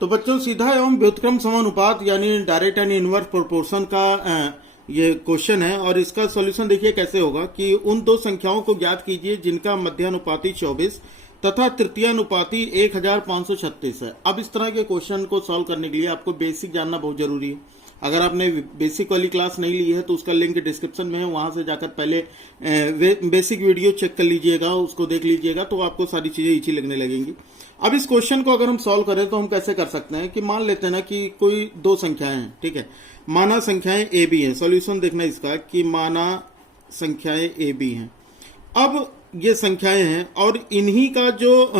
तो बच्चों सीधा एवं व्युत्क्रम समानुपात यानी डायरेक्ट एंड इनवर्स प्रोपोर्शन का ये क्वेश्चन है और इसका सॉल्यूशन देखिए कैसे होगा कि उन दो संख्याओं को ज्ञात कीजिए जिनका मध्यानुपाती 24 तथा तृतीयानुपाती 1536 है। अब इस तरह के क्वेश्चन को सॉल्व करने के लिए आपको बेसिक जानना बहुत जरूरी है। अगर आपने बेसिक वाली क्लास नहीं ली है तो उसका लिंक डिस्क्रिप्शन में है, वहां से जाकर पहले बेसिक वीडियो चेक कर लीजिएगा, उसको देख लीजिएगा तो आपको सारी चीजें इजी लगने लगेंगी। अब इस क्वेश्चन को अगर हम सॉल्व करें तो हम कैसे कर सकते हैं कि मान लेते हैं ना कि कोई दो संख्याएं हैं, ठीक है, माना संख्याएं ए बी है। सॉल्यूशन देखना इसका कि माना संख्याएं ए बी हैं। अब ये संख्याएं हैं और इन्हीं का जो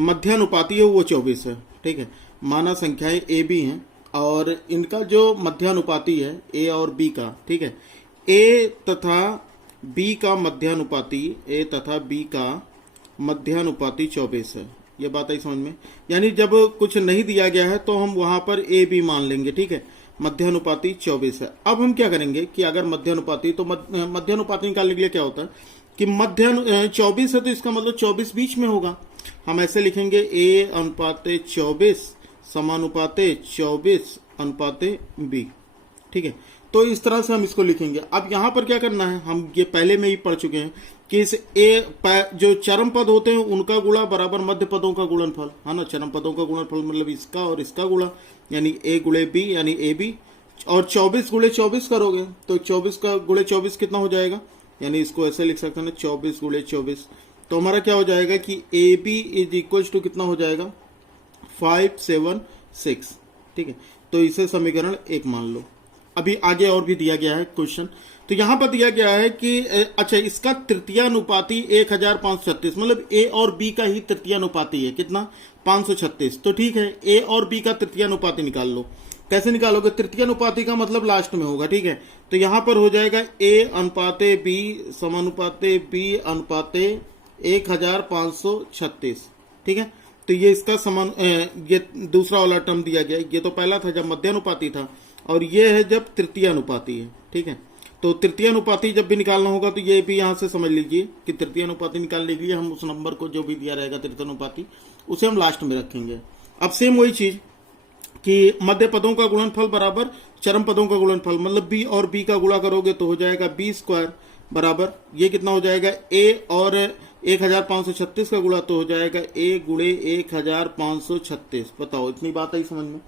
मध्यानुपाती है वो 24 है, ठीक है। माना संख्याएं ए बी हैं और इनका जो मध्यानुपाती है ए और बी का, ठीक है, ए तथा बी का मध्यानुपाती 24 है। ये बात आई समझ में? यानी जब कुछ नहीं दिया गया है तो हम वहां पर ए बी मान लेंगे, ठीक है, मध्यानुपाती 24 है। अब हम क्या करेंगे कि अगर मध्यानुपाती तो मध्यानुपाती निकालने के लिए क्या होता है कि 24 है तो इसका मतलब 24 बीच में होगा। हम ऐसे लिखेंगे ए अनुपाते 24 समानुपाते 24 अनुपाते बी, ठीक है। तो इस तरह से हम इसको लिखेंगे। अब यहां पर क्या करना है, हम ये पहले में ही पढ़ चुके हैं कि इस जो चरम पद होते हैं उनका गुणा बराबर मध्य पदों का गुणनफल है ना। चरम पदों का गुणनफल मतलब इसका और इसका गुणा यानी ए गुणे बी यानी ए बी, और 24 गुणे 24 करोगे तो 24 का गुणे 24 कितना हो जाएगा, यानी इसको ऐसे लिख सकते हैं 24 गुणे 24। तो हमारा क्या हो जाएगा कि A B is equal to कितना हो जाएगा 576, ठीक है। तो इसे समीकरण 1 मान लो। अभी आगे और भी दिया गया है क्वेश्चन, तो यहां पर दिया गया है कि अच्छा इसका तृतीयानुपाती 1536 मतलब ए और बी का ही तृतीयानुपाती है कितना 536। तो ठीक है, ए और बी का तृतीयानुपाती निकाल लो। कैसे निकालोगे? तृतीयानुपाती का मतलब लास्ट में होगा, ठीक है। तो यहां पर हो जाएगा ए अनुपाते बी समानुपाते बी अनुपाते 1536, ठीक है। तो ये इसका समान ये दूसरा वाला टर्म दिया गया। ये तो पहला था जब मध्यानुपाती था और ये है जब तृतीयानुपाती है, ठीक है। तो तृतीयानुपाती जब भी निकालना होगा तो ये भी यहां से समझ लीजिए कि तृतीयानुपाती निकालने के लिए हम उस नंबर को जो भी दिया रहेगा तृतीयानुपाती उसे हम लास्ट में रखेंगे। अब सेम वही चीज कि मध्य पदों का गुणनफल बराबर चरम पदों का गुणनफल, मतलब बी और बी का गुणा करोगे तो हो जाएगा बी स्क्वायर बराबर ये कितना हो जाएगा ए और 1536 का गुणा तो हो जाएगा ए गुणे 1536। बताओ, इतनी बात आई समझ में?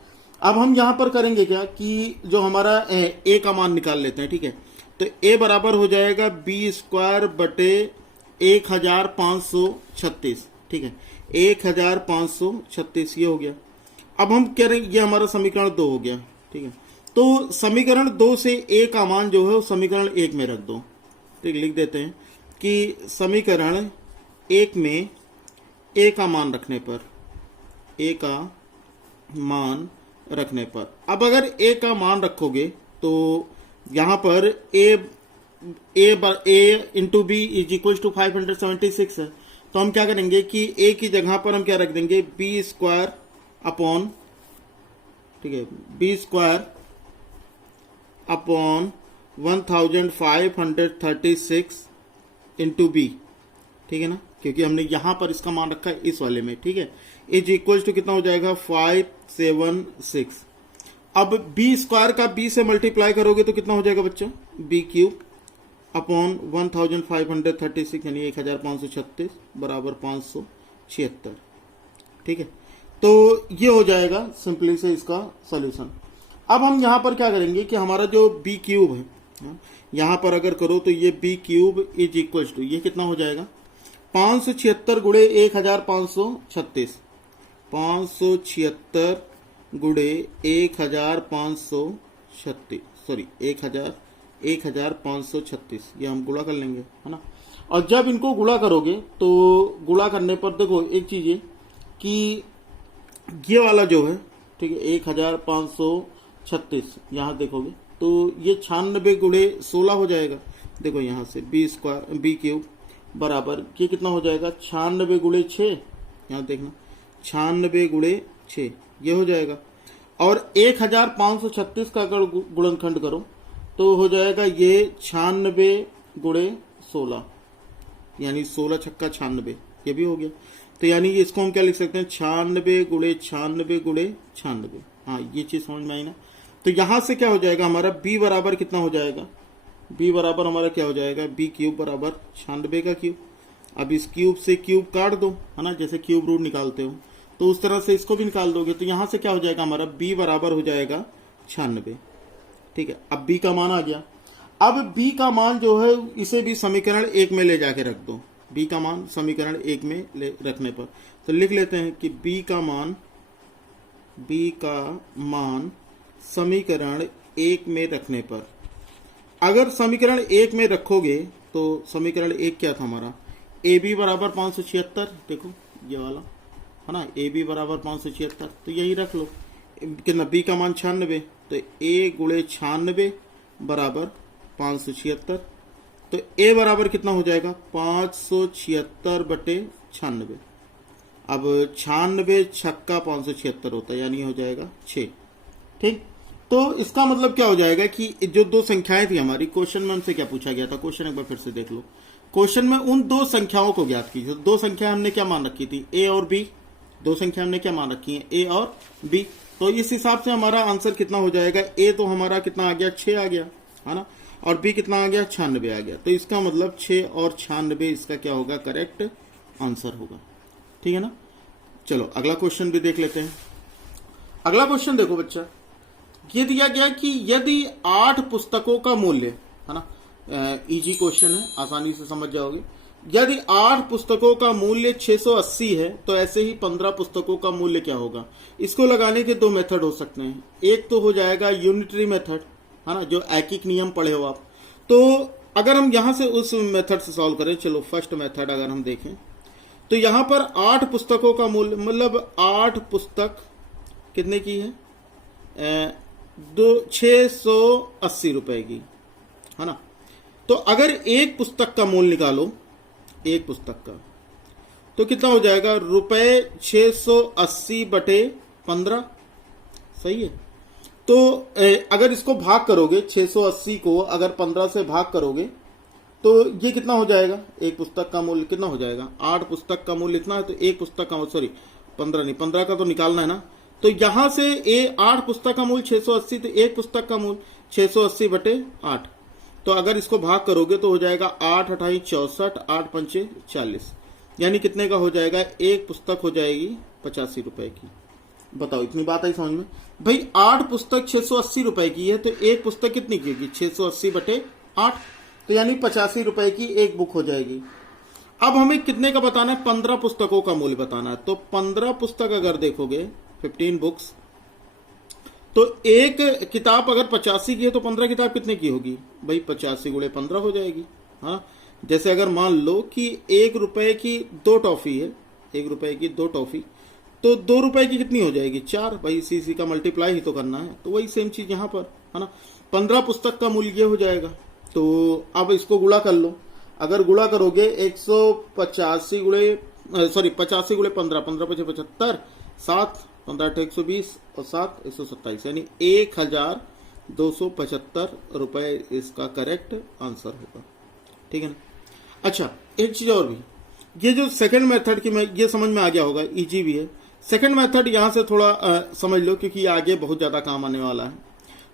अब हम यहां पर करेंगे क्या कि जो हमारा ए का मान निकाल लेते हैं, ठीक है। तो ए बराबर हो जाएगा बी स्क्वायर बटे 1536, ठीक है, 1536 ये हो गया। अब हम कह रहे हैं ये हमारा समीकरण 2 हो गया, ठीक है। तो समीकरण 2 से ए का मान जो है वो समीकरण 1 में रख दो, ठीक, लिख देते हैं कि समीकरण 1 में ए का मान रखने पर अब अगर ए का मान रखोगे तो यहां पर A into B is equal to 576 है। तो हम क्या करेंगे कि ए की जगह पर हम क्या रख देंगे बी स्क्वायर अपॉन, ठीक है, B square upon 1536 into B, ठीक है ना, क्योंकि हमने यहां पर इसका मान रखा है इस वाले में, ठीक है। इज इक्वल टू कितना हो जाएगा 576। अब बी स्क्वायर का बी से मल्टीप्लाई करोगे तो कितना हो जाएगा बच्चों बी क्यूब अपॉन 1536 यानी 1536 बराबर 576, ठीक है। तो ये हो जाएगा सिंपली से इसका सॉल्यूशन। अब हम यहां पर क्या करेंगे कि हमारा जो बी क्यूब है यहां पर अगर करो तो ये B cube is equal to ये कितना हो जाएगा 576 गुणे 1536, 576 गुणे 1536 सॉरी 1536 ये हम गुणा कर लेंगे, है ना। और जब इनको गुणा करोगे तो गुणा करने पर देखो एक चीज ये कि ये वाला जो है, ठीक है, 1536 यहां देखोगे तो ये 96 गुणे 16 हो जाएगा। देखो यहां से बी स्क्वायर बी क्यूब बराबर ये कितना हो जाएगा 96 गुणे 6, यहां देखना 96 गुणे 6 ये हो जाएगा। और 1536 का अगर गुणनखंड करो तो हो जाएगा ये 96 गुणे 16 यानी 16 छक्का 96 ये भी हो गया। तो यानी कि इसको हम क्या लिख सकते हैं, 96 गुणे 96 गुणे 96। हाँ, ये चीज समझ में आई ना। तो यहां से क्या हो जाएगा हमारा, b बराबर कितना हो जाएगा, b बराबर हमारा क्या हो जाएगा, b क्यूब बराबर 96 का क्यूब। अब इस क्यूब से क्यूब काट दो, है ना, जैसे क्यूब रूट निकालते हो, तो उस तरह से इसको भी निकाल दोगे। तो यहां से क्या हो जाएगा हमारा, b बराबर हो जाएगा 96। ठीक है, अब b का मान आ गया। अब b का मान जो है इसे भी समीकरण 1 में ले जाके रख दो। b का मान समीकरण 1 में ले रखने पर तो लिख लेते हैं कि b का मान समीकरण 1 में रखने पर, अगर समीकरण 1 में रखोगे तो समीकरण 1 क्या था हमारा, ए बी बराबर 576, देखो ये वाला है ना, ए बी बराबर 576, तो यही रख लो। कितना, बी का मान 96, तो ए गुणे 96 बराबर 576। तो ए बराबर कितना हो जाएगा, 576 बटे 96। अब 96 छक्का 576 होता है, यानी हो जाएगा 6। ठीक, तो इसका मतलब क्या हो जाएगा कि जो दो संख्याएं थी हमारी, क्वेश्चन में हमसे क्या पूछा गया था, क्वेश्चन एक बार फिर से देख लो। क्वेश्चन में उन दो संख्याओं को ज्ञात कीजिए। दो संख्या हमने क्या मान रखी थी, ए और बी। दो संख्या हमने क्या मान रखी है, ए और बी। तो इस हिसाब से हमारा आंसर कितना हो जाएगा, ए तो हमारा कितना आ गया, 6 आ गया, है ना, और बी कितना आ गया, 96 आ गया। तो इसका मतलब 6 और 96 इसका क्या होगा, करेक्ट आंसर होगा। ठीक है ना। चलो अगला क्वेश्चन भी देख लेते हैं। अगला क्वेश्चन देखो बच्चा, ये दिया गया कि यदि 8 पुस्तकों का मूल्य, है ना, इजी क्वेश्चन है, आसानी से समझ जाओगे। यदि 8 पुस्तकों का मूल्य 680 है तो ऐसे ही 15 पुस्तकों का मूल्य क्या होगा। इसको लगाने के दो मेथड हो सकते हैं। एक तो हो जाएगा यूनिटरी मेथड, है ना, जो एकिक नियम पढ़े हो आप। तो अगर हम यहां से उस मेथड से सॉल्व करें, चलो फर्स्ट मेथड अगर हम देखें तो यहां पर 8 पुस्तकों का मूल्य, मतलब 8 पुस्तक कितने की है, 680 रुपए की, है ना। तो अगर एक पुस्तक का मूल्य निकालो, एक पुस्तक का, तो कितना हो जाएगा, रुपए 680 बटे 15। सही है। तो अगर इसको भाग करोगे, 680 को अगर 15 से भाग करोगे तो ये कितना हो जाएगा, एक पुस्तक का मूल्य कितना हो जाएगा, 8 पुस्तक का मूल्य इतना है, तो एक पुस्तक का, सॉरी 15 नहीं, 15 का तो निकालना है ना। तो यहां से 8 पुस्तक का मूल्य 680, तो एक पुस्तक का मूल्य 680 बटे 8। तो अगर इसको भाग करोगे तो हो जाएगा 8 अठाई 64, 8 पंचे 40, यानी कितने का हो जाएगा, एक पुस्तक हो जाएगी 85 रुपए की। बताओ, इतनी बात आई समझ में। भाई 8 पुस्तक 680 रुपए की है, तो एक पुस्तक कितनी की होगी, 680 बटे 8, तो यानी 85 रुपए की एक बुक हो जाएगी। अब हमें कितने का बताना है, 15 पुस्तकों का मूल्य बताना है। तो 15 पुस्तक अगर देखोगे, 15 बुक्स, तो एक किताब अगर 85 की है तो 15 किताब कितने की होगी भाई, 85 गुणे 15 हो जाएगी। हाँ, जैसे अगर मान लो कि 1 रुपए की 2 टॉफी है, 1 रुपए की 2 टॉफी, तो 2 रुपए की कितनी हो जाएगी, 4। भाई सी का मल्टीप्लाई ही तो करना है, तो वही सेम चीज यहाँ पर, है ना। 15 पुस्तक का मूल्य हो जाएगा। तो अब इसको गुणा कर लो। अगर गुणा करोगे 185 गुणे, सॉरी 85 गुणे 15, 15 पचे 75, 7 15 120 और 7 127, यानी 1275 रुपए इसका करेक्ट आंसर होगा। ठीक है ना। अच्छा, एक चीज और भी, ये जो सेकंड मेथड की, मैं ये समझ में आ गया होगा, इजी भी है। सेकंड मेथड यहां से थोड़ा समझ लो, क्योंकि आगे बहुत ज्यादा काम आने वाला है।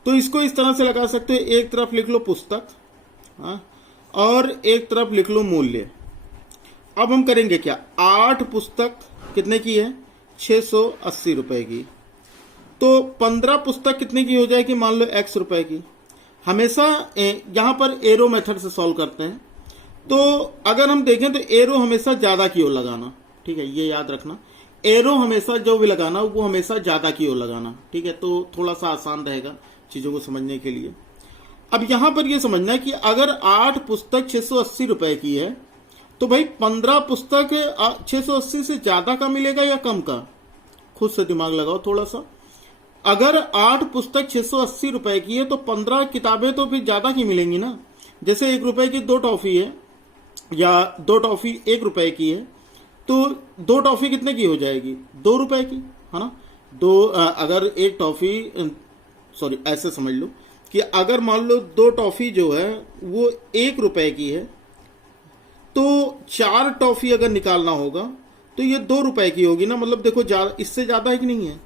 तो इसको इस तरह से लगा सकते हैं, एक तरफ लिख लो पुस्तक, हाँ, और एक तरफ लिख लो मूल्य। अब हम करेंगे क्या, 8 पुस्तक कितने की है, 680 रुपए की, तो 15 पुस्तक कितने की हो जाएगी, मान लो x रुपए की। हमेशा यहां पर एरो मेथड से सॉल्व करते हैं। तो अगर हम देखें तो एरो हमेशा ज्यादा की ओर लगाना, ठीक है, ये याद रखना। एरो हमेशा जो भी लगाना वो हमेशा ज्यादा की ओर लगाना, ठीक है, तो थोड़ा सा आसान रहेगा चीजों को समझने के लिए। अब यहां पर यह समझना है कि अगर 8 पुस्तक 680 रुपए की है, तो भाई 15 पुस्तक 680 से ज्यादा का मिलेगा या कम का, खुद से दिमाग लगाओ थोड़ा सा। अगर 8 पुस्तक 680 रुपए की है तो 15 किताबें तो फिर ज्यादा की मिलेंगी ना। जैसे 1 रुपए की 2 टॉफी है, या 2 टॉफी 1 रुपए की है, तो 2 टॉफी कितने की हो जाएगी, 2 रुपए की, है ना। अगर एक टॉफी, सॉरी ऐसे समझ लो कि अगर मान लो 2 टॉफी जो है वो 1 रुपए की है, तो 4 टॉफी अगर निकालना होगा तो ये 2 रुपए की होगी ना, मतलब देखो इससे ज्यादा है कि नहीं है।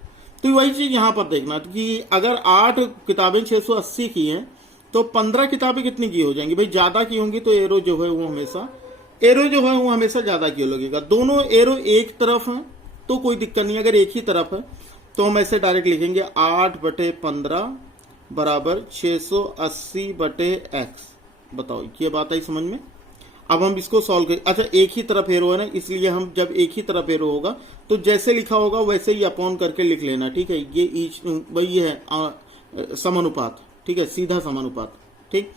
तो वही चीज यहां पर देखना कि अगर 8 किताबें 680 की हैं तो 15 किताबें कितनी की हो जाएंगी भाई, ज्यादा की होंगी तो एरो जो है वो हमेशा ज्यादा की लगेगा। दोनों एरो एक तरफ है तो कोई दिक्कत नहीं, अगर एक ही तरफ है तो हम ऐसे डायरेक्ट लिखेंगे 8/15 बराबर 680/x। बताओ ये बात आई समझ में। अब हम इसको सॉल्व करें। अच्छा एक ही तरफ एरो है ना, इसलिए हम जब एक ही तरफ एरो होगा तो जैसे लिखा होगा वैसे ही अपॉन करके लिख लेना, ठीक है। ये ईच वही है समानुपात, ठीक है, सीधा समानुपात, ठीक।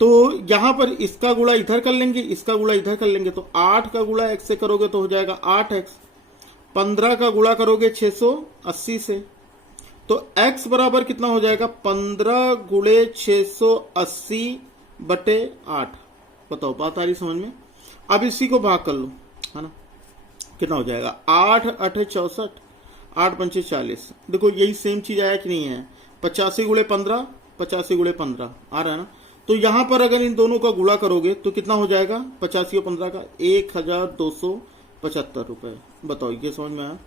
तो यहां पर इसका गुणा इधर कर लेंगे, इसका गुणा इधर कर लेंगे, तो 8 का गुणा x से करोगे तो हो जाएगा 8x। 15 का गुणा करोगे 680 से, तो x बराबर कितना हो जाएगा 15 गुणे 680/8। बताओ बात आ रही समझ में। अब इसी को भाग कर लो, है ना, कितना हो जाएगा 8 8 64, 8 पंचे 40। देखो यही सेम चीज आया कि नहीं है, 85 गुणे 15, 85 गुणे 15 आ रहा है ना। तो यहां पर अगर इन दोनों का गुणा करोगे तो कितना हो जाएगा 85 और 15 का 1275 रुपए। बताओ ये समझ में आया,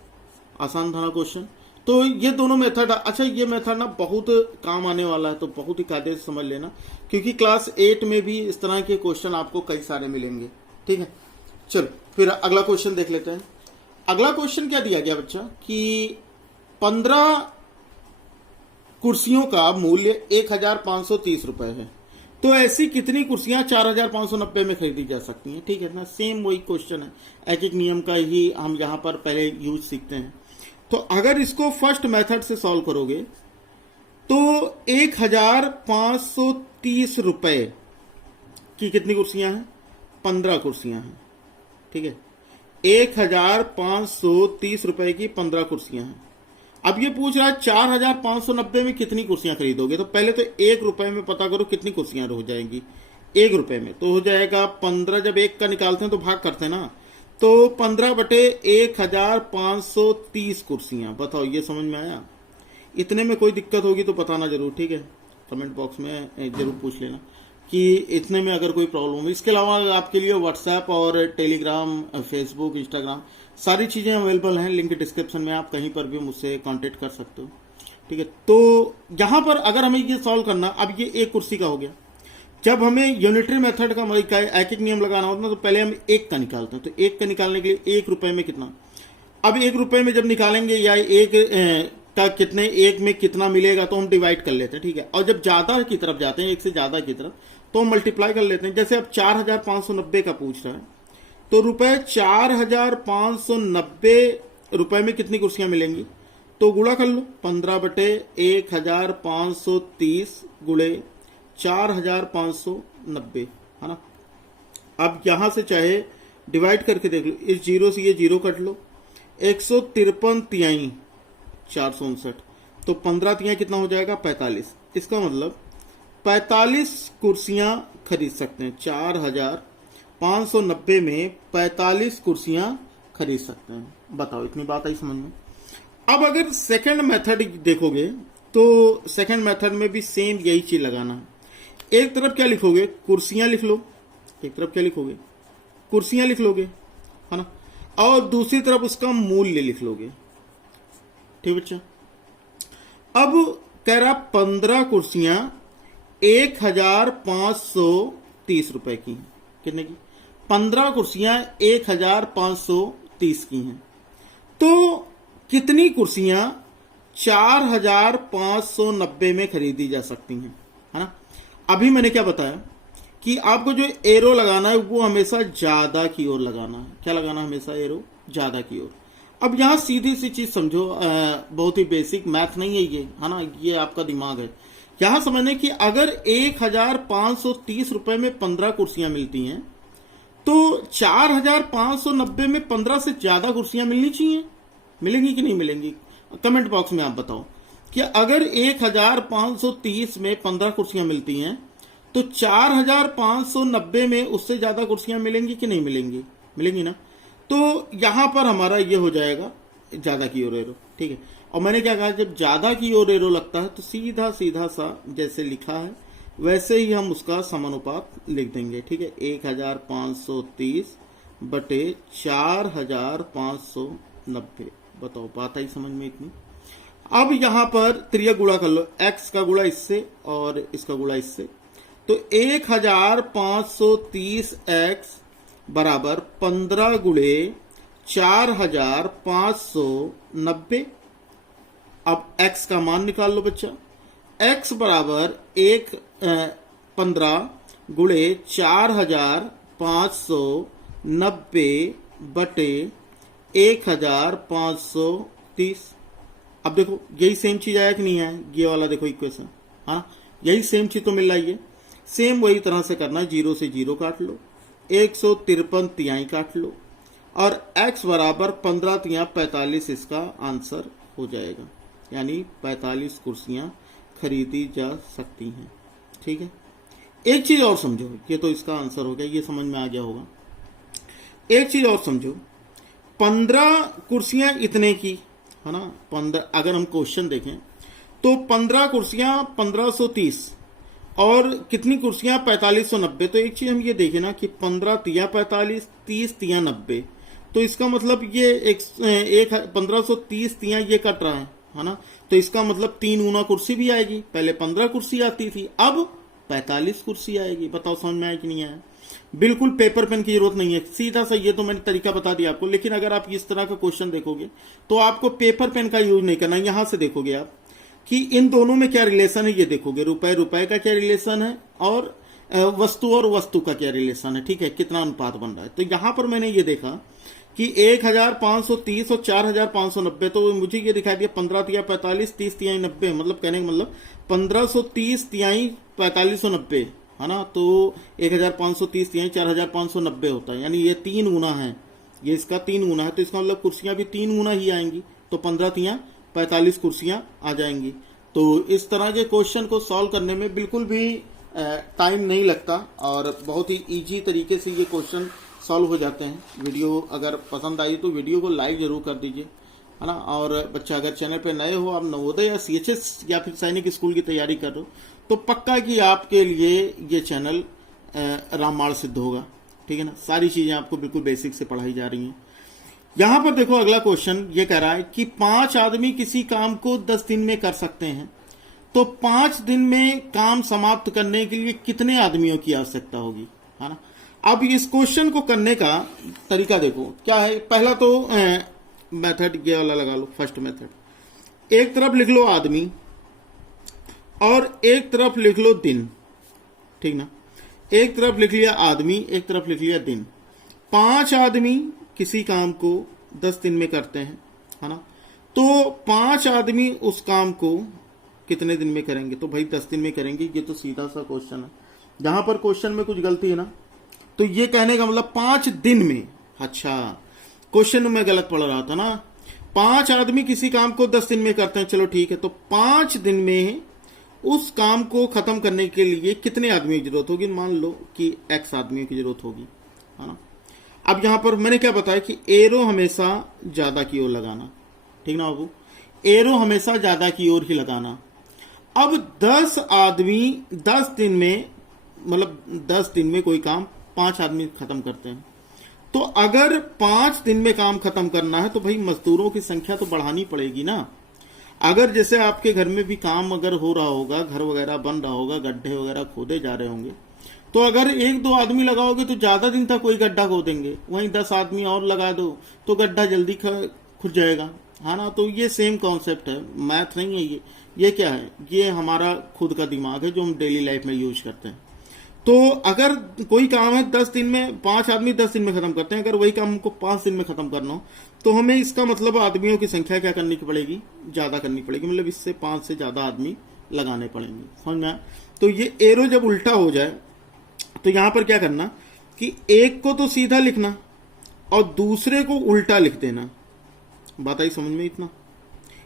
आसान था ना क्वेश्चन। तो ये दोनों मेथड, अच्छा ये मेथड ना बहुत काम आने वाला है, तो बहुत ही कायदे से समझ लेना, क्योंकि क्लास 8 में भी इस तरह के क्वेश्चन आपको कई सारे मिलेंगे, ठीक है। चलो फिर अगला क्वेश्चन देख लेते हैं। अगला क्वेश्चन क्या दिया गया बच्चा कि 15 कुर्सियों का मूल्य 1530 रुपए है, तो ऐसी कितनी कुर्सियां 4590 में खरीदी जा सकती हैं, ठीक है ना। सेम वही क्वेश्चन है, एक एक नियम का ही हम यहां पर पहले यूज सीखते हैं। तो अगर इसको फर्स्ट मेथड से सॉल्व करोगे तो 1530 रुपए की कितनी कुर्सियां हैं, 15 कुर्सियां हैं, ठीक है। 1530 रुपए की 15 कुर्सियां हैं। अब ये पूछ रहा है 4590 में कितनी कुर्सियां खरीदोगे, तो पहले तो 1 रुपए में पता करो कितनी कुर्सियां हो जाएंगी। 1 रुपए में तो हो जाएगा 15, जब 1 का निकालते हैं तो भाग करते हैं ना, तो 15/1530 कुर्सियां। बताओ ये समझ में आया। इतने में कोई दिक्कत होगी तो बताना जरूर, ठीक है, कमेंट बॉक्स में जरूर पूछ लेना कि इतने में अगर कोई प्रॉब्लम हो। इसके अलावा आपके लिए व्हाट्सएप और टेलीग्राम, फेसबुक, इंस्टाग्राम सारी चीजें अवेलेबल हैं, लिंक डिस्क्रिप्शन में, आप कहीं पर भी मुझसे कांटेक्ट कर सकते हो, ठीक है। तो यहां पर अगर हमें ये सॉल्व करना, अब ये एक कुर्सी का हो गया, जब हमें यूनिटरी मेथड का एक एक नियम लगाना होता है तो पहले हम 1 का निकालते हैं। तो 1 का निकालने के लिए 1 रुपए में कितना, अब 1 रुपए में जब निकालेंगे या 1 का कितने 1 में कितना मिलेगा तो हम डिवाइड कर लेते हैं, ठीक है। और जब ज्यादा की तरफ जाते हैं, 1 से ज्यादा की तरफ, तो हम मल्टीप्लाई कर लेते हैं। जैसे अब 4590 का पूछ रहा है तो रुपए 4590 रुपए में कितनी कुर्सियां मिलेंगी, तो गुणा कर लो 15/1530 गुणे 4590, है ना। अब यहां से चाहे डिवाइड करके देख लो, इस जीरो से ये जीरो कट लो, 153 तिहाई 459, तो 15 तिहाई कितना हो जाएगा 45। इसका मतलब 45 कुर्सियां खरीद सकते हैं, 4590 में 45 कुर्सियां खरीद सकते हैं। बताओ इतनी बात आई समझ में। अब अगर सेकंड मेथड देखोगे तो सेकंड मेथड में भी सेम यही चीज लगाना है। एक तरफ क्या लिखोगे, कुर्सियां लिख लो, एक तरफ क्या लिखोगे, कुर्सियां लिख लोगे, है ना, और दूसरी तरफ उसका मूल्य लिख लोगे, ठीक बच्चा। अब कह रहा 15 कुर्सियां 1530 रुपए की, कितने की, 15 कुर्सियां 1530 की हैं, तो कितनी कुर्सियां 4590 में खरीदी जा सकती हैं, है ना। अभी मैंने क्या बताया कि आपको जो एरो लगाना है वो हमेशा ज्यादा की ओर लगाना है। क्या लगाना है, हमेशा एरो ज्यादा की ओर। अब यहां सीधी सी चीज समझो, बहुत ही बेसिक मैथ नहीं है ये, है ना, ये आपका दिमाग है। यहां समझने कि अगर 1530 रुपए में 15 कुर्सियां मिलती हैं तो 4590 में 15 से ज्यादा कुर्सियां मिलनी चाहिए। मिलेंगी कि नहीं मिलेंगी, कमेंट बॉक्स में आप बताओ कि अगर 1530 में 15 कुर्सियां मिलती हैं तो 4590 में उससे ज्यादा कुर्सियां मिलेंगी कि नहीं मिलेंगी, मिलेंगी ना। तो यहां पर हमारा ये हो जाएगा ज्यादा की ओर एरो, ठीक है। और मैंने क्या कहा, जब ज्यादा की ओर एरो लगता है तो सीधा सीधा सा जैसे लिखा है वैसे ही हम उसका समानुपात लिख देंगे, ठीक है। 1530 बटे 4590। बताओ, बात आई समझ में इतनी? अब यहां पर त्रिया गुणा कर लो, x का गुणा इससे और इसका गुणा इससे, तो 1530x बराबर 15 गुणे 4590। अब x का मान निकाल लो बच्चा। x बराबर 15 गुणे 4590 बटे 1530। अब देखो यही सेम चीज आया कि नहीं आया? ये वाला देखो इक्वेशन, हाँ यही सेम चीज तो मिल रही है। सेम वही तरह से करना है, 0 से 0 काट लो, 153 तिहाई काट लो, और x बराबर 15 तिहाई 45 इसका आंसर हो जाएगा। यानी 45 कुर्सियां खरीदी जा सकती हैं। ठीक है, एक चीज और समझो, ये तो इसका आंसर हो गया, ये समझ में आ गया होगा। एक चीज और समझो, 15 कुर्सियां इतने की है ना, 15, अगर हम क्वेश्चन देखें तो 15 कुर्सियां 1530 और कितनी कुर्सियां 4590। तो एक चीज हम ये देखें ना कि 15 तिया 45, 30 तिया 90, तो इसका मतलब ये एक 1530 तिया ये कट रहा है ना, तो इसका मतलब 3 गुना कुर्सी भी आएगी। पहले 15 कुर्सी आती थी, अब 45 कुर्सी आएगी। बताओ समझ में आया कि नहीं आया? बिल्कुल पेपर पेन की जरूरत नहीं है, सीधा सा ये तो मैंने तरीका बता दिया आपको। लेकिन अगर आप इस तरह का क्वेश्चन देखोगे तो आपको पेपर पेन का यूज नहीं करना, यहां से देखोगे आप कि इन दोनों में क्या रिलेशन है, ये देखोगे रुपए रुपए का क्या रिलेशन है और वस्तु का क्या रिलेशन है। ठीक है, कितना अनुपात बन रहा है। तो यहां पर मैंने ये देखा कि 1530 और 4590, तो मुझे ये दिखाई दिया 15 तिया 45, 30 तिहाई 90, मतलब कहने का मतलब 1530 तिहाई 4590 है ना, तो 1530 तिहाई 4590 होता है। यानी ये 3 गुना है, ये इसका 3 गुना है, तो इसका मतलब कुर्सियां भी 3 गुना ही आएंगी, तो 15 तिया 45 कुर्सियां आ जाएंगी। तो इस तरह के क्वेश्चन को सॉल्व करने में बिल्कुल भी टाइम नहीं लगता और बहुत ही इजी तरीके से ये क्वेश्चन सॉल्व हो जाते हैं। वीडियो अगर पसंद आई तो वीडियो को लाइक जरूर कर दीजिए, है ना। और बच्चा अगर चैनल पे नए हो, आप नवोदय या सीएचएस या फिर सैनिक स्कूल की तैयारी कर रहे हो, तो पक्का कि आपके लिए ये चैनल रामबाण सिद्ध होगा। ठीक है ना, सारी चीजें आपको बिल्कुल बेसिक से पढ़ाई जा रही हैं। यहां पर देखो अगला क्वेश्चन ये कह रहा है कि 5 आदमी किसी काम को 10 दिन में कर सकते हैं, तो 5 दिन में काम समाप्त करने के लिए कितने आदमियों की आवश्यकता होगी, है ना। अब इस क्वेश्चन को करने का तरीका देखो क्या है। पहला तो मेथड ये वाला लगा लो, फर्स्ट मेथड। एक तरफ लिख लो आदमी और एक तरफ लिख लो दिन, ठीक ना। एक तरफ लिख लिया आदमी, एक तरफ लिख लिया दिन। 5 आदमी किसी काम को 10 दिन में करते हैं, है ना, तो 5 आदमी उस काम को कितने दिन में करेंगे? तो भाई 10 दिन में करेंगे। ये तो सीधा सा क्वेश्चन है, जहां पर क्वेश्चन में कुछ गलती है ना, तो ये कहने का मतलब 5 दिन में। अच्छा, क्वेश्चन में गलत पढ़ रहा था ना। 5 आदमी किसी काम को 10 दिन में करते हैं, चलो ठीक है, तो 5 दिन में उस काम को खत्म करने के लिए कितने आदमियों की जरूरत होगी? मान लो कि x आदमियों की जरूरत होगी, है ना। अब यहां पर मैंने क्या बताया कि एरो हमेशा ज्यादा की ओर लगाना, ठीक ना बाबू, एरो हमेशा ज्यादा की ओर ही लगाना। अब 10 आदमी 10 दिन में, मतलब 10 दिन में कोई काम 5 आदमी खत्म करते हैं, तो अगर 5 दिन में काम खत्म करना है तो भाई मजदूरों की संख्या तो बढ़ानी पड़ेगी ना। अगर जैसे आपके घर में भी काम अगर हो रहा होगा, घर वगैरह बन रहा होगा, गड्ढे वगैरह खोदे जा रहे होंगे, तो अगर 1-2 आदमी लगाओगे तो ज्यादा दिन तक कोई गड्ढा खोदेंगे, वहीं 10 आदमी और लगा दो तो गड्ढा जल्दी खुद जाएगा, है ना। तो ये सेम कॉन्सेप्ट है, मैथ नहीं है ये क्या है, ये हमारा खुद का दिमाग है जो हम डेली लाइफ में यूज करते हैं। तो अगर कोई काम है 10 दिन में, 5 आदमी 10 दिन में खत्म करते हैं, अगर वही काम हमको 5 दिन में खत्म करना हो, तो हमें इसका मतलब आदमियों की संख्या क्या करनी पड़ेगी? ज्यादा करनी पड़ेगी, मतलब इससे 5 से ज्यादा आदमी लगाने पड़ेंगे, समझ में। तो ये एरो जब उल्टा हो जाए तो यहां पर क्या करना कि एक को तो सीधा लिखना और दूसरे को उल्टा लिख देना। बात आई समझ में?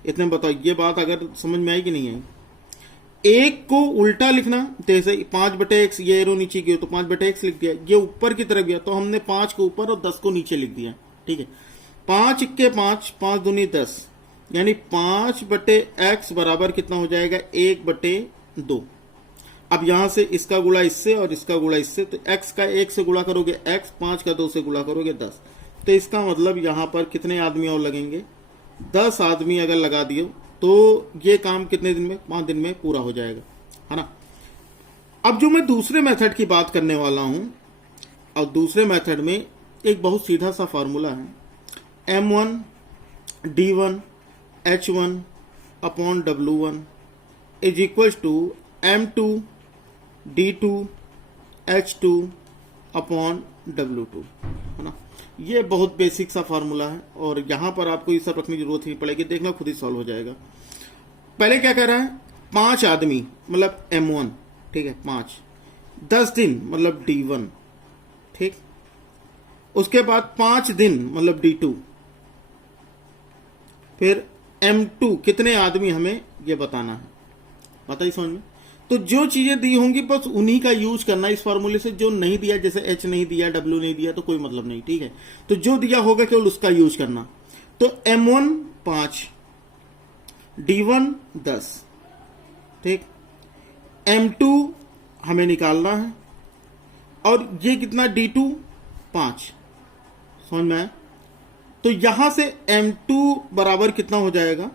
इतने बताओ, ये बात अगर समझ में आई कि नहीं आई? एक को उल्टा लिखना, जैसे 5/x, ये एरो नीचे गया तो 5/x लिख दिया, ये ऊपर की तरफ गया तो हमने 5 को ऊपर और 10 को नीचे लिख दिया, ठीक है। 5 × 5, 5 दूनी 10, यानी 5/x बराबर कितना हो जाएगा? 1/2। अब यहां से इसका गुणा इससे और इसका गुणा इससे, तो x का 1 से गुणा करोगे x, 5 का 2 से गुणा करोगे 10। तो इसका मतलब यहां पर कितने आदमी और लगेंगे, 10 आदमी अगर लगा दिए तो ये काम कितने दिन में, 5 दिन में पूरा हो जाएगा, है ना। अब जो मैं दूसरे मेथड की बात करने वाला हूं, और दूसरे मेथड में एक बहुत सीधा सा फॉर्मूला है, M1 D1 H1 upon W1 is equal to M2 D2 H2 upon W2, है ना। ये बहुत बेसिक सा फार्मूला है और यहां पर आपको ये सब रखने की जरूरत नहीं पड़ेगी, देखना खुद ही सॉल्व हो जाएगा। पहले क्या कर रहा है, 5 आदमी मतलब M1, ठीक है, 5, 10 दिन मतलब D1, ठीक। उसके बाद 5 दिन मतलब D2, फिर M2 कितने आदमी हमें ये बताना है, पता ही समझ में। तो जो चीजें दी होंगी बस उन्हीं का यूज करना इस फॉर्मूले से, जो नहीं दिया जैसे H नहीं दिया, W नहीं दिया तो कोई मतलब नहीं, ठीक है। तो जो दिया होगा केवल उसका यूज करना। तो M1 5, D1 10, ठीक, M2 हमें निकालना है और ये कितना D2 5, समझ में आया। तो यहां से M2 बराबर कितना हो जाएगा,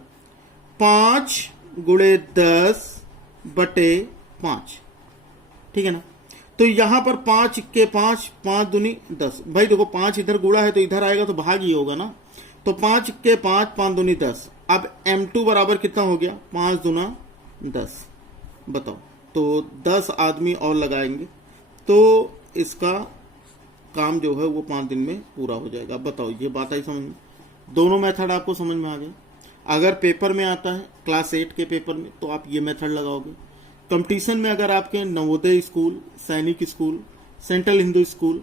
5 गुणे 10 बटे 5, ठीक है ना। तो यहां पर 5 के 5, 5 दूनी 10, भाई देखो 5 इधर गुणा है तो इधर आएगा तो भाग ही होगा ना। तो 5 के 5, 5 दूनी 10। अब M2 बराबर कितना हो गया, 5 दूना 10, बताओ। तो 10 आदमी और लगाएंगे तो इसका काम जो है वो 5 दिन में पूरा हो जाएगा। बताओ, ये बात आई समझ में, दोनों मेथड आपको समझ में आ गए। अगर पेपर में आता है क्लास 8 के पेपर में तो आप ये मेथड लगाओगे। कंपटीशन में अगर आपके नवोदय स्कूल, सैनिक school, central Hindu school,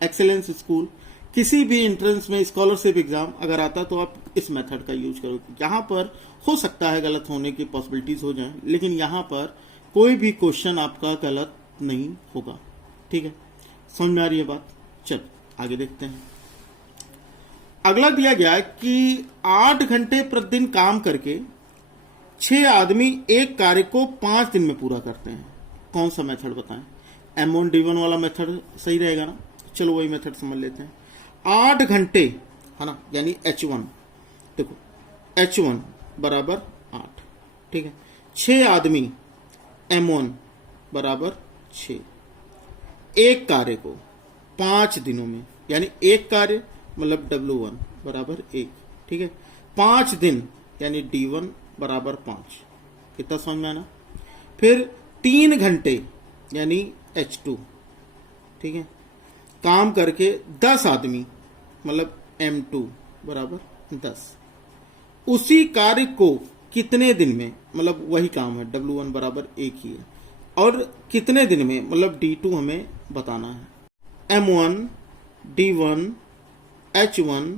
excellence school, किसी भी एंट्रेंस में स्कॉलरशिप एग्जाम अगर आता है तो आप इस मेथड का यूज करोगे। यहां पर हो सकता है गलत होने की पॉसिबिलिटीज हो जाए, लेकिन यहां पर कोई भी क्वेश्चन आपका गलत नहीं होगा, ठीक है। समझ में आ रही है बात। चल आगे देखते हैं। अगला दिया गया कि 8 घंटे प्रतिदिन काम करके 6 आदमी एक कार्य को 5 दिन में पूरा करते हैं। कौन सा मेथड बताएं, M1 D1 वाला मेथड सही रहेगा ना। चलो वही मेथड समझ लेते हैं। 8 घंटे, है ना, यानी H1, देखो H1 बराबर 8, ठीक है। 6 आदमी M1 बराबर 6, एक कार्य को 5 दिनों में, यानी एक कार्य मतलब W1 बराबर 1, ठीक है। 5 दिन यानी D1 बराबर 5, कितना समझ में आना। फिर 3 घंटे यानी H2, ठीक है, काम करके 10 आदमी मतलब M2 बराबर 10, उसी कार्य को कितने दिन में, मतलब वही काम है, W1 बराबर 1 ही है, और कितने दिन में मतलब D2 हमें बताना है। M1 D1 H1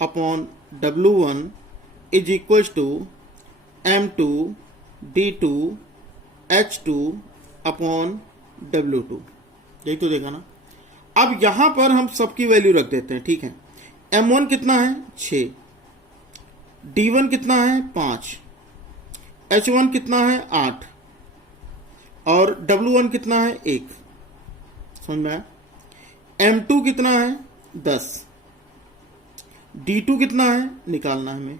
upon W1 is equal to M2 D2 H2 upon W2, यही तो देखा ना। अब यहां पर हम सबकी वैल्यू रख देते हैं, ठीक है। M1 कितना है 6, D1 कितना है 5, H1 कितना है 8 और W1 कितना है 1, समझ में आया। M2 कितना है 10, D2 कितना है निकालना है हमें,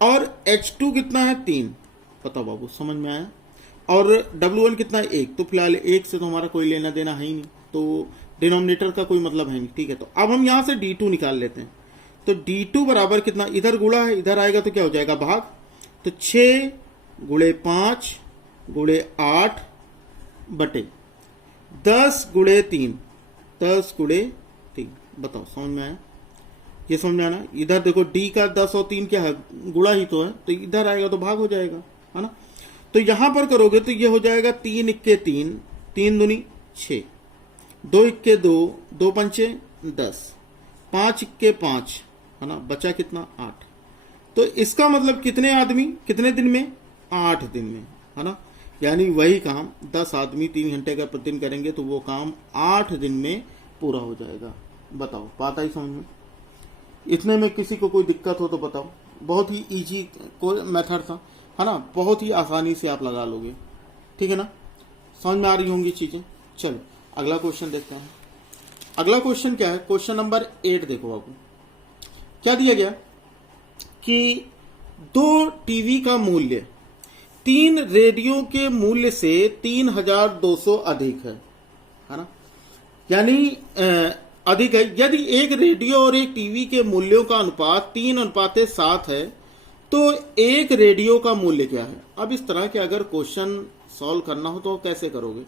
और H2 कितना है 3, पता बाबू, समझ में आया। और W1 कितना है 1, तो फिलहाल 1 से तो हमारा कोई लेना देना है ही नहीं, तो डिनोमिनेटर का कोई मतलब है नहीं, ठीक है। तो अब हम यहां से D2 निकाल लेते हैं। तो D2 बराबर कितना, इधर गुणा है इधर आएगा तो क्या हो जाएगा भाग। तो 6 गुणे 5 गुणे 8 बटे 10 गुणे 3, 10 गुणे 3, बताओ समझ में आया। ये समझ में आना। इधर देखो D का 10 और 3 क्या है, गुणा ही तो है, तो इधर आएगा तो भाग हो जाएगा, है ना। तो यहां पर करोगे तो ये हो जाएगा 3 इक्के 3, 3 दूनी 6, 2 इक्के 2, 2 पंचे 10, 5 इक्के 5, है ना, बचा कितना 8। तो इसका मतलब कितने आदमी कितने दिन में, 8 दिन में, है ना। यानी वही काम 10 आदमी 3 घंटे का प्रतिदिन करेंगे तो वो काम 8 दिन में पूरा हो जाएगा। बताओ, बात आई समझ में। इतने में किसी को कोई दिक्कत हो तो बताओ। बहुत ही इजी कोई मेथड था, है ना, बहुत ही आसानी से आप लगा लोगे, ठीक है ना। समझ में आ रही होंगी चीजें। चलो अगला क्वेश्चन देखते हैं। अगला क्वेश्चन क्या है, क्वेश्चन नंबर 8 देखो बाबू, क्या दिया गया कि 2 टीवी का मूल्य 3 रेडियो के मूल्य से 3200 अधिक है ना, यानी अधिक है। यदि एक रेडियो और एक टीवी के मूल्यों का अनुपात 3:7 है तो एक रेडियो का मूल्य क्या है। अब इस तरह के अगर क्वेश्चन सॉल्व करना हो तो कैसे करोगे,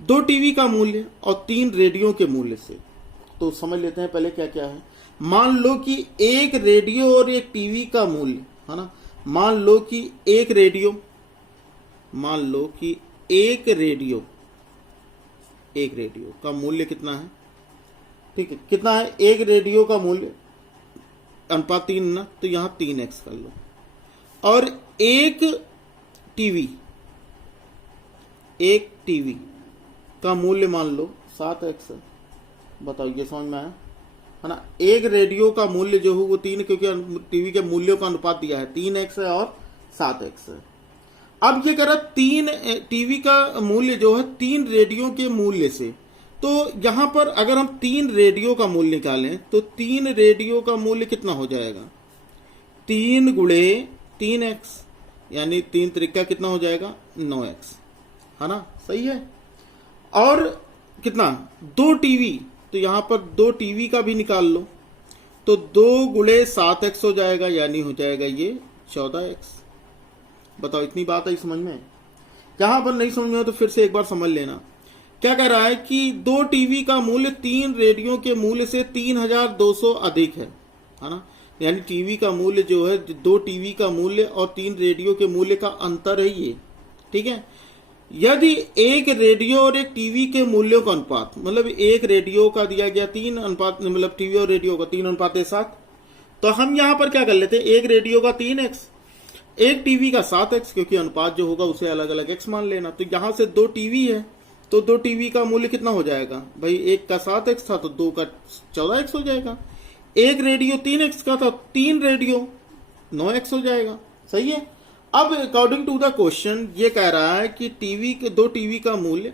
2 टीवी का मूल्य और 3 रेडियो के मूल्य से, तो समझ लेते हैं पहले क्या क्या है। मान लो कि एक रेडियो और एक टीवी का मूल्य है ना, मान लो कि एक रेडियो का मूल्य कितना है, ठीक है, कितना है, एक रेडियो का मूल्य अनुपात 3 ना, तो यहां 3x कर लो। और एक टीवी का मूल्य मान लो 7x है। बताओ ये समझ में आया है ना। एक रेडियो का मूल्य जो है वो 3, क्योंकि टीवी के मूल्यों का अनुपात दिया है 3x है और 7x है। अब ये करा 3 टीवी का मूल्य जो है 3 रेडियो के मूल्य से, तो यहां पर अगर हम 3 रेडियो का मूल्य निकालें तो 3 रेडियो का मूल्य कितना हो जाएगा, 3 गुणे 3x, यानी 3 त्रिका कितना हो जाएगा 9x, है ना, सही है। और कितना 2 टीवी, तो यहां पर 2 टीवी का भी निकाल लो, तो 2 गुणे 7x हो जाएगा, यानी हो जाएगा ये 14x। बताओ इतनी बात आई समझ में। यहां पर नहीं समझ में हो तो फिर से एक बार समझ लेना। क्या कह रहा है कि 2 टीवी का मूल्य 3 रेडियो के मूल्य से 3200 अधिक है ना, यानी टीवी का मूल्य जो है 2 टीवी का मूल्य और 3 रेडियो के मूल्य का अंतर है ये, ठीक है। यदि एक रेडियो और एक टीवी के मूल्यों का अनुपात, मतलब एक रेडियो का दिया गया 3 अनुपात, मतलब टीवी और रेडियो का 3:7, तो हम यहां पर क्या कर लेते हैं, एक रेडियो का 3x, एक टीवी का 7x, क्योंकि अनुपात जो होगा उसे अलग अलग x मान लेना। तो यहां से 2 टीवी है तो 2 टीवी का मूल्य कितना हो जाएगा भाई, एक का 7x था तो 2 का 14x हो जाएगा। एक रेडियो 3x का था, 3 रेडियो 9x हो जाएगा, सही है। अब अकॉर्डिंग टू द क्वेश्चन ये कह रहा है कि 2 टीवी का मूल्य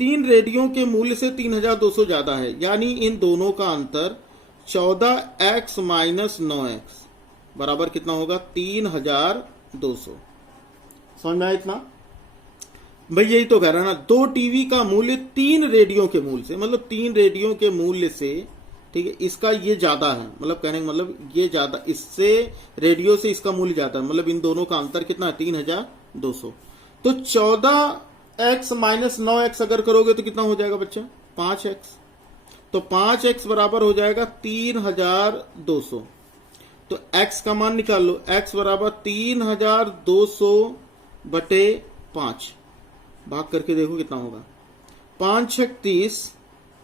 3 रेडियो के मूल्य से 3200 ज्यादा है, यानी इन दोनों का अंतर 14x माइनस 9x बराबर कितना होगा 3200। समझ में आया इतना भाई, यही तो कह रहा है ना। 2 टीवी का मूल्य 3 रेडियो के मूल्य से, मतलब 3 रेडियो के मूल्य से, ठीक है, इसका ये ज्यादा है, मतलब कहने का मतलब ये ज्यादा, इससे रेडियो से इसका मूल्य ज्यादा है, मतलब इन दोनों का अंतर कितना है 3200। तो 14x माइनस 9x अगर करोगे तो कितना हो जाएगा बच्चा 5x, तो 5x बराबर हो जाएगा 3200। तो x का मान निकाल लो, x बराबर 3200 बटे 5, भाग करके देखो कितना होगा, 5 6 30,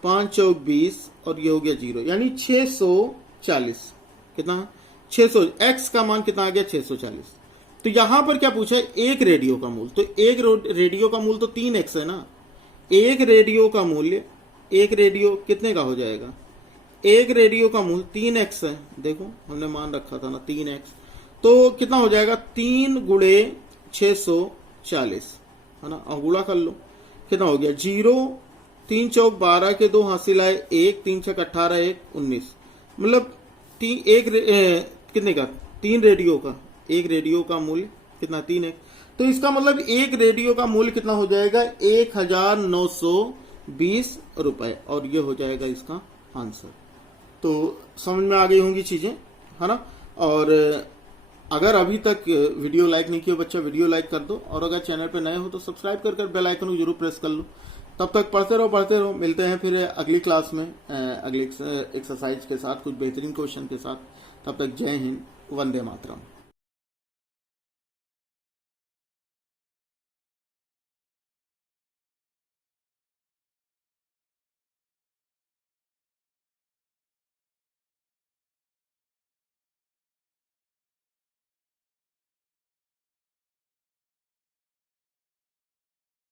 5 चौक 20 और ये हो गया 0, यानी 640। कितना 600, x का मान कितना आ गया 640। तो यहां पर क्या पूछा है, एक रेडियो का मूल्य, तो एक रेडियो का मूल्य तो 3x है ना, एक रेडियो का मूल्य, एक रेडियो कितने का हो जाएगा, एक रेडियो का मूल्य 3x है, देखो हमने मान रखा था ना 3x, तो कितना हो जाएगा 3 गुणे 640, है ना, और गुणा कर लो कितना हो गया 0, 3 चौक 12 के 2 हासिल आए 1, 3 छक 18, 1 19, मतलब कितने का 3 रेडियो का, एक रेडियो का मूल्य कितना 3x, तो इसका मतलब एक रेडियो का मूल्य कितना हो जाएगा 1920 रुपए, और ये हो जाएगा इसका आंसर। तो समझ में आ गई होंगी चीजें, है ना। और अगर अभी तक वीडियो लाइक नहीं किया बच्चा, वीडियो लाइक कर दो, और अगर चैनल पे नए हो तो सब्सक्राइब कर बेल आइकन को जरूर प्रेस कर लो। तब तक पढ़ते रहो। मिलते हैं फिर अगली क्लास में अगली एक्सरसाइज के साथ, कुछ बेहतरीन क्वेश्चन के साथ। तब तक जय हिंद, वंदे मातरम।